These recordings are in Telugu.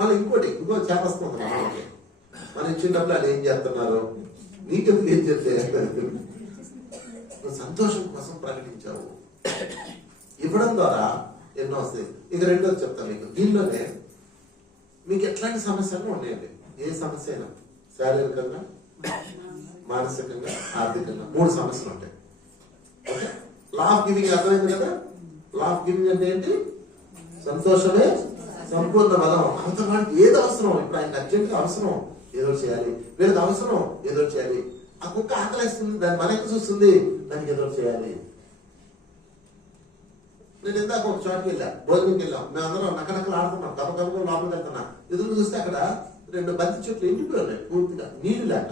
మళ్ళీ ఇంకో చేపస్తుంది మనకి. మనం ఇచ్చిన డబ్బులు వాళ్ళు ఏం చేస్తున్నారు, నీకెందుకు ఏం చేస్తే సంతోషం కోసం ప్రకటించావు. ఇవ్వడం ద్వారా ఎన్నో వస్తాయి. ఇక రెండోది చెప్తాను మీకు. దీనిలోనే మీకు ఎట్లాంటి సమస్యలు ఉన్నాయండి. ఏ సమస్య అయినా శారీరకంగా, మానసికంగా, ఆర్థికంగా 3 సమస్యలు ఉంటాయి. ఓకే, లా ఆఫ్ గివింగ్ అర్థమైంది కదా. లా ఆఫ్ గివింగ్ అంటే ఏంటి? సంతోషమే సంపూర్ణ బలం. అవసరం ఏది అవసరం, ఇప్పుడు ఆయనకు అర్జెంట్గా అవసరం ఏదో చేయాలి, వీళ్ళకి అవసరం ఏదో చేయాలి. ఆ కుక్క ఆకలిస్తుంది, దాన్ని మనకి చూస్తుంది, దానికి ఏదో చేయాలి. నేను ఇందాక ఒక చోటుకి వెళ్ళా, భోజనంకి వెళ్ళాం, మేమందరం నక్కనక్కలు ఆడుతున్నాం, గబగబగా లోపలికి వెళ్తున్నా. ఎదురు చూస్తే అక్కడ 2 బంతి చెట్లు ఎండిపోయినాయి పూర్తిగా, నీళ్లు లేక.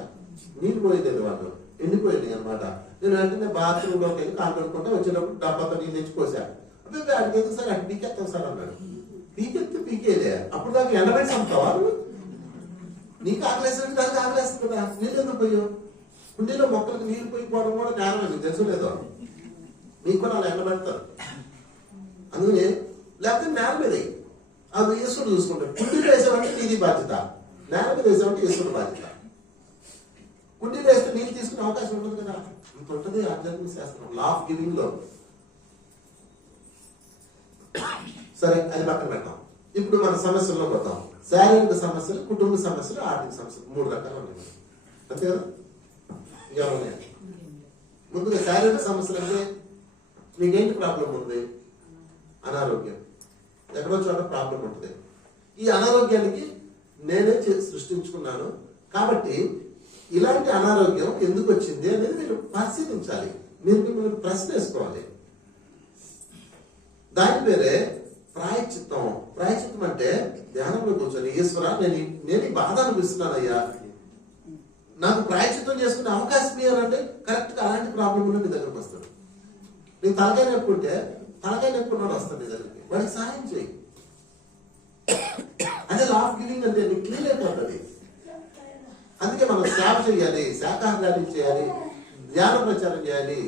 నీళ్లు పోయలేదు వాళ్ళు, ఎండిపోయింది అనమాట. నేను వెంటనే బాత్రూంలోకి వెళ్ళి కాలు కడుక్కుంటే వచ్చేటప్పుడు డబ్బాతో నీళ్ళు తెచ్చిపోసా. అప్పుడు అడిగి ఎందుకు సార్ అటు పీకెత్తాం సార్ అన్నాడు. పీకెత్తే పీకేలే, అప్పుడు దాకా ఎండబెట్టి చంపుతావా? నీకు ఆకలేసినట్టు దానికి ఆకలేస్తుంది కదా, నీళ్ళు ఎందుకు పోయావు? కుండీలో మొక్కలకు నీళ్లు పోయిపోవడం కూడా నేరం, మీకు తెలుసు లేదో. మీకు కూడా అలా ఎండబెడతారు. అందుకని లేకపోతే నేల మీద అది ఈశ్వరుడు చూసుకుంటాడు. కుండీలో వేసామంటే నీది బాధ్యత, నేల మీద వేసామంటే ఈశ్వరుడు బాధ్యత. కుండీలో వేస్తే నీళ్ళు తీసుకునే అవకాశం ఉంటుంది కదా. ఇంత ఉంటుంది ఆధ్యాత్మిక శాస్త్రం, లా ఆఫ్ గివింగ్ లో. సరే, అది పక్కన పెడతాం. ఇప్పుడు మన సమస్యల్లో పోతాం. శారీరక సమస్యలు, కుటుంబ సమస్యలు, ఆర్థిక సమస్యలు 3 రకాలు ఉన్నాయి. అంతే కదా. ఇంకా ఉన్నాయి. ముందుగా శారీరక సమస్యలు అంటే మీకేంటి ప్రాబ్లం ఉంది? అనారోగ్యం. ఎక్కడో చోట ప్రాబ్లం ఉంటుంది. ఈ అనారోగ్యానికి నేనే సృష్టించుకున్నాను కాబట్టి ఇలాంటి అనారోగ్యం ఎందుకు వచ్చింది అనేది మీరు పరిశీలించాలి. మీరు ప్రశ్న వేసుకోవాలి. దాని పేరే ప్రాయశ్చిత్తం. ప్రాయశ్చిత్తం అంటే ధ్యానంలో కూర్చొని, ఈశ్వర నేను ఈ బాధ అనిపిస్తున్నానయ్యా, నాకు ప్రాయశ్చిత్తం చేసుకునే అవకాశం ఇవ్వాలంటే కరెక్ట్ గా అలాంటి ప్రాబ్లం ఉన్న మీ దగ్గరకు వస్తాడు. నీకు తలకాయ నొప్పి ఉంటే తలకాయ నొప్పి ఉన్నాడు వస్తాడు నీ దగ్గరికి, వాడికి సహాయం చేయి. అదే లా ఆఫ్ గివింగ్ అంటే నీకు క్లీన్ అయిపోతుంది. అందుకే మనం సేవ చేయాలి, శాఖాహారం చేయాలి, ధ్యాన ప్రచారం చేయాలి.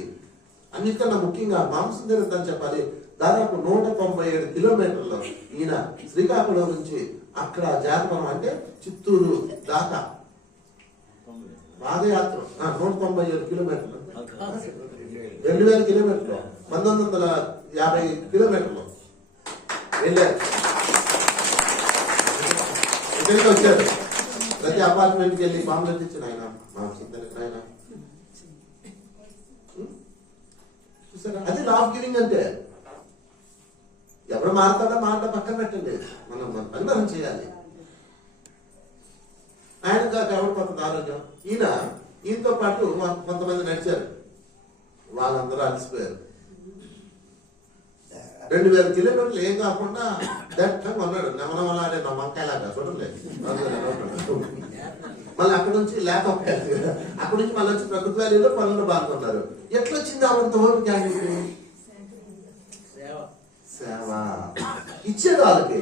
అన్నిటికన్నా ముఖ్యంగా మాంసం తినద్దని చెప్పాలి. దాదాపు 197 కిలోమీటర్లు ఈయన శ్రీకాకుళం నుంచి అక్కడ జాతవనం అంటే చిత్తూరు దాకా పాదయాత్ర 197 కిలోమీటర్లు, 2000 కిలోమీటర్లు, 1950 కిలోమీటర్లు వెళ్ళారు. ఇక్కడికి వచ్చారు. ప్రతి అపార్ట్మెంట్కి వెళ్ళి పాంప్లెట్ ఇచ్చిన ఆయన మాంసం తినక ఆయన. అది లా ఆఫ్ గివింగ్ అంటే. ఎవరు మారుతాడో మాట పక్కన పెట్టండి, మనం అందరం చేయాలి. ఆయన కాక ఎవరు కొత్త ఆరోగ్యం. ఈయనతో పాటు కొంతమంది నడిచారు, వాళ్ళందరూ అలసిపోయారు. 2000 కిలోమీటర్లు ఏం కాకుండా దట్టంగా ఉన్నాడు, నెమనమలాడే నా వంకాయలాగా చూడలేదు. మళ్ళీ అక్కడ నుంచి లేకపోయారు, అక్కడ నుంచి మళ్ళీ వచ్చి ప్రకృతి వ్యాలీలో పనులు పాల్గొన్నారు. ఎట్లొచ్చింది అంత ఓపిక? సేవ ఇచ్చేది వాళ్ళకి.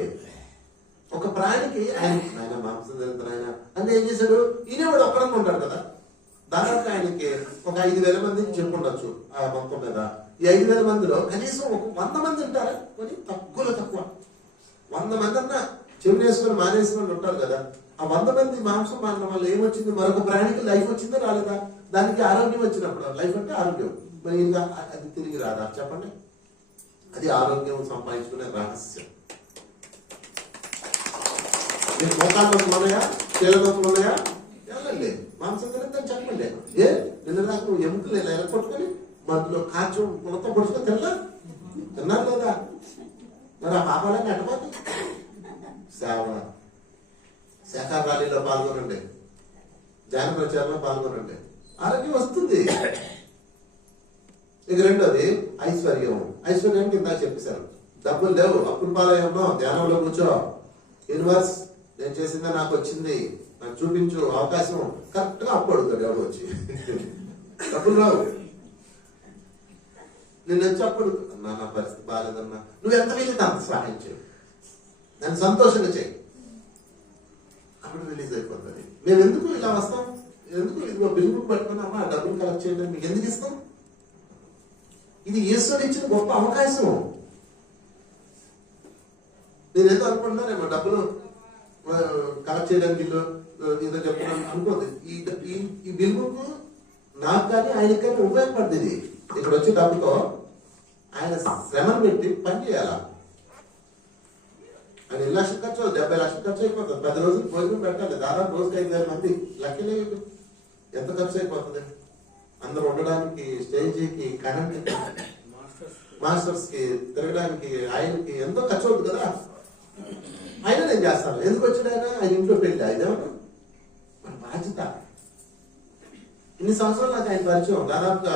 ఒక ప్రాణికి ఆయన మాంసం తింటారు ఆయన అంటే ఏం చేశాడు? ఈయనవాడు ఒక్కడన్నా ఉంటాడు కదా. దాదాపు ఆయనకి ఒక 5000 మందిని చెప్పుండొచ్చు ఆ మొత్తం మీద. ఈ 5000 మందిలో కనీసం ఒక 100 మంది ఉంటారా? కొని తక్కువలో తక్కువ 100 మంది అన్నా చెవి వేసుకొని మానేసుకొని ఉంటారు కదా. ఆ 100 మంది మాంసం మానడం వల్ల ఏమొచ్చింది? మరొక ప్రాణికి లైఫ్ వచ్చిందా రాలేదా? దానికి ఆరోగ్యం వచ్చినప్పుడు, లైఫ్ అంటే ఆరోగ్యం, మరి ఇంకా అది తిరిగి రాదా చెప్పండి? అది ఆరోగ్యం సంపాదించుకునే రహస్యం. మీకు మోకాలు నొప్పులు ఉన్నాయా, కీళ్ళ నొప్పులు ఉన్నాయా? వెళ్ళండి, మాంసం తినద్దని చెప్పండి. నిన్న దాకా నువ్వు ఎముకలు ఎలా కొట్టుకొని మధ్యలో కాచు మొత్తం పొడుచుకొని తిన్నారు లేదా? మరి ఆ పాపాలన్నీ అట్టపోతుంది. సేవ, శాఖా ర్యాలీలో పాల్గొనండి, ధ్యాన ప్రచారంలో పాల్గొనండి, ఆరోగ్యం వస్తుంది. ఇక రెండోది ఐశ్వర్యం. ఐశ్వర్యానికి ఇందాక చెప్పేశారు, డబ్బులు లేవు, అప్పుల పాలయ్యో, ధ్యానంలో కూర్చో, యూనివర్స్ నేను చేసిందే నాకు వచ్చింది, నాకు చూపించు అవకాశం. కరెక్ట్ గా అప్పు అడుగుతాడు ఎవరు వచ్చి. డబ్బులు రావు, నేను వచ్చి అప్పుడు అన్నా నా పరిస్థితి బాగాలేదన్నా, నువ్వు ఎంత వీలైతే అంత సహాయం చేయి, నన్ను సంతోషంగా చేయి, అప్పుడు రిలీజ్ అయిపోతుంది. మేము ఎందుకు ఇలా వస్తాం? ఎందుకు ఇదిగో బిల్ బుక్ పట్టుకున్నామా డబ్బులు కలెక్ట్ చేయడం మీకు ఎందుకు ఇస్తాం? ఇది ఈశ్వరుడు ఇచ్చిన గొప్ప అవకాశం. మీరు ఏదో అనుకుంటున్నారేమో డబ్బులు కలెక్ట్ చేయడానికి బిల్లు ఏదో చెప్తున్నాను అనుకోదు. ఈ బిల్ బుక్ నాకు కానీ ఆయనకి కానీ ఉపయోగపడుతుంది. ఇక్కడ వచ్చే డబ్బుతో ఆయన శ్రమను పెట్టి పని చేయాల. ఆయన 2 లక్షలు ఖర్చు, 70 లక్షలు ఖర్చు అయిపోతుంది. 10 రోజులు భోజనం పెట్టాలి. దాదాపు రోజుకి 5,000 మంది లెక్కలే. ఎంత ఖర్చు అయిపోతుంది? అందరూ ఉండడానికి, స్టేజీకి, కరెంట్కి, మాస్టర్స్ కి తిరగడానికి, ఆయనకి ఎంతో ఖర్చు అవుతుంది కదా. ఆయన నేను చేస్తాను. ఎందుకు వచ్చిన ఆయన ఇంట్లో పెళ్లి ఇదేమన్నా మన బాధ్యత. ఇన్ని సంవత్సరాలు నాకు ఆయన పరిచయం, దాదాపుగా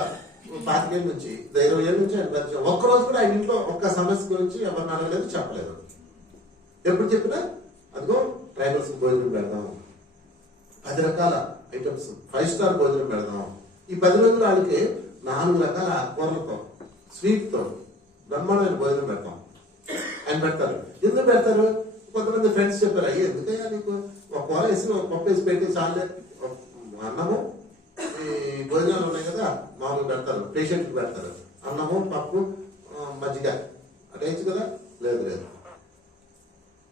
25 ఏళ్ళ నుంచి 20 ఏళ్ళ నుంచి ఆయన పరిచయం. ఒక్కరోజు కూడా ఆయన ఇంట్లో ఒక్క సమస్య గురించి ఎవరిని అడగలేదు, చెప్పలేదు. ఎప్పుడు చెప్పినా అదిగో ట్రైబల్స్ భోజనం పెడదాం, 10 రకాల ఐటమ్స్, 5 స్టార్ భోజనం పెడదాం. ఈ 10 రోజులు వాళ్ళకి 4 రకాల కూరలతో, స్వీట్తో బ్రహ్మాండమైన భోజనం పెడతాం. ఆయన పెడతారు. ఎందుకు పెడతారు? కొంతమంది ఫ్రెండ్స్ చెప్పారు, అయ్యి ఎందుకయ్యా నీకు ఒక కూర వేసి ఒక పప్పు వేసి పెట్టి చాలే, అన్నము ఈ భోజనాలు ఉన్నాయి కదా మామూలు పెడతారు, పేషెంట్కి పెడతారు. అన్నము, పప్పు, మజ్జిగ అటేయచ్చు కదా. లేదు లేదు,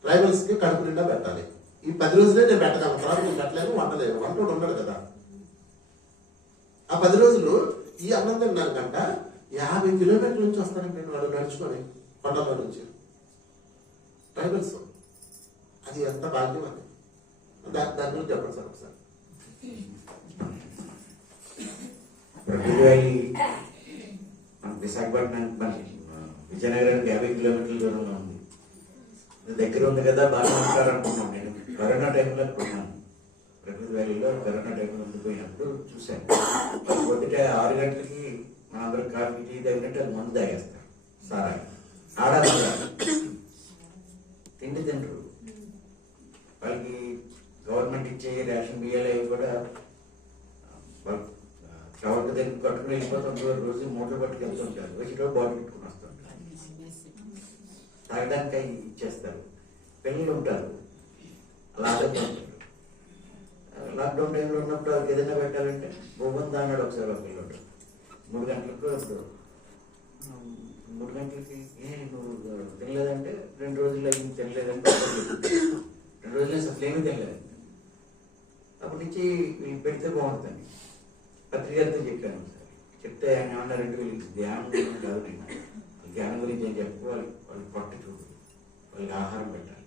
ట్రైబల్స్ కి కడుపు నిండా పెట్టాలి. ఈ 10 రోజులే నేను పెట్టగలను, తర్వాత నేను పెట్టలేను, వండలేను. వంటోడు ఉండడు కదా. ఆ 10 రోజులు ఈ అన్నం తినడానికంట 50 కిలోమీటర్ల నుంచి వస్తానండి వాడు నడుచుకొని కొండల నుంచి. ట్రైబల్స్ అది ఎంత భాగ్యం అది. దాని గురించి చెప్పండి సార్ ఒకసారి. మన విశాఖపట్నానికి, మన విజయనగరానికి 50 కిలోమీటర్ల దూరంలో ఉంది. దగ్గర ఉంది కదా, బాగా ఉంటారు అనుకున్నాను. నేను కరోనా టైంలో అనుకున్నాను. ప్రకృతి వ్యాలీలో కరోనా టైంలో ఉండిపోయినప్పుడు చూశాను. పొద్దుట 6 గంటలకి మనందరం కాఫీ టీ తగినట్టు అది మందు తాగేస్తారు. సారా ఆడాలి, తిండి తింటారు. వాళ్ళకి గవర్నమెంట్ ఇచ్చే రేషన్ బియ్యాలు అవి కూడా వాళ్ళు చవట దగ్గర కట్టుకుని వెళ్ళిపోతుంటారు. రోజు మూటలు పట్టుకు వెళ్తుంటారు. వచ్చేటప్పుడు బాడీ పెట్టుకుని వస్తుంటారు. తాగడానికి అవి ఇచ్చేస్తారు. పిల్లలు ఉంటారు, అలా ఆలోచిస్తుంటారు. లాక్డౌన్ టైంలో ఉన్నప్పుడు వాళ్ళకి ఏదైనా పెట్టాలంటే బొమ్మను దాన్నాడు ఒకసారి ఒక పిల్లడు. 3 గంటలకు 3 గంటలకి నువ్వు తినలేదంటే 2 రోజులు అయింది తినలేదంటే 2 రోజులు అసలు ఏమీ తినలేదండి. అప్పటి నుంచి వీళ్ళు పెడితే బాగుంటుంది. పత్రికలతో చెప్పాను ఒకసారి. చెప్తే ఆయన ఏమన్నారంటే వీళ్ళకి ధ్యానం గురించి కాదు, నేను ధ్యానం గురించి ఏం చెప్పు, వాళ్ళు పట్టు చూడు, వాళ్ళకి ఆహారం పెట్టాలి.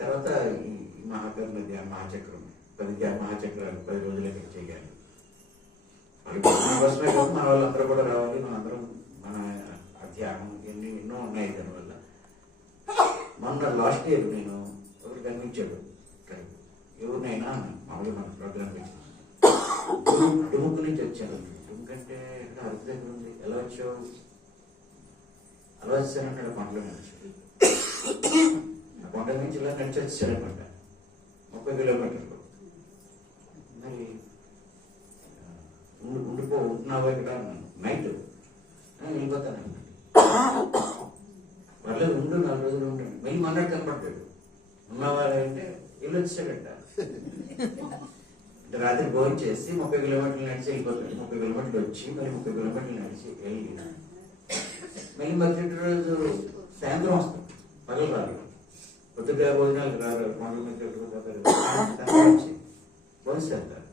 తర్వాత ఈ మహాకర్ణ మహాచక్రం 10 మహాచక్రాలు 10 రోజులు ఇక్కడ చేయాలి. వాళ్ళకి మన కోసమే కాదు, మన వాళ్ళందరూ కూడా రావాలి. మనందరం మన ధ్యానం ఎన్నో ఉన్నాయి. దానివల్ల మొన్న లాస్ట్ ఇయర్ నేను ఒకరు కనిపించాడు. ఎవరినైనా మామూలుగా మన ప్రోగ్రామ్ పెట్టిన డుముక్ నుంచి వచ్చాను. డుముక్ అంటే అరకు దగ్గర ఉంది. ఎలా వచ్చావు? అలా వచ్చానంటే కొండల నుంచి. ఆ కొండల నుంచి ఇలా నడిచి వచ్చానమాట 30 కిలోమీటర్లు. మరి ఉంటున్నావా ఇక్కడ అన్నాను. నైట్ వెళ్ళిపోతాను. వాళ్ళు ఉండు 4 రోజులు ఉంటాను. మళ్ళీ మొన్నటి కనపడ్డాడు. ఉన్నావా అంటే వెళ్ళి వచ్చాడట. రాత్రి భోజనం చేసి 30 కిలోమీటర్లు నడిచి వెళ్ళిపోతాడు. 30 కిలోమీటర్లు వచ్చి మళ్ళీ 30 కిలోమీటర్లు నడిచి వెళ్ళి మళ్ళీ మరుసటి రోజు సాయంత్రం వస్తాడు. పగలు రాదు. పొద్దుగా భోజనాలు రారు. కొండల మీద పోతారు. భోజనం చేస్తారు.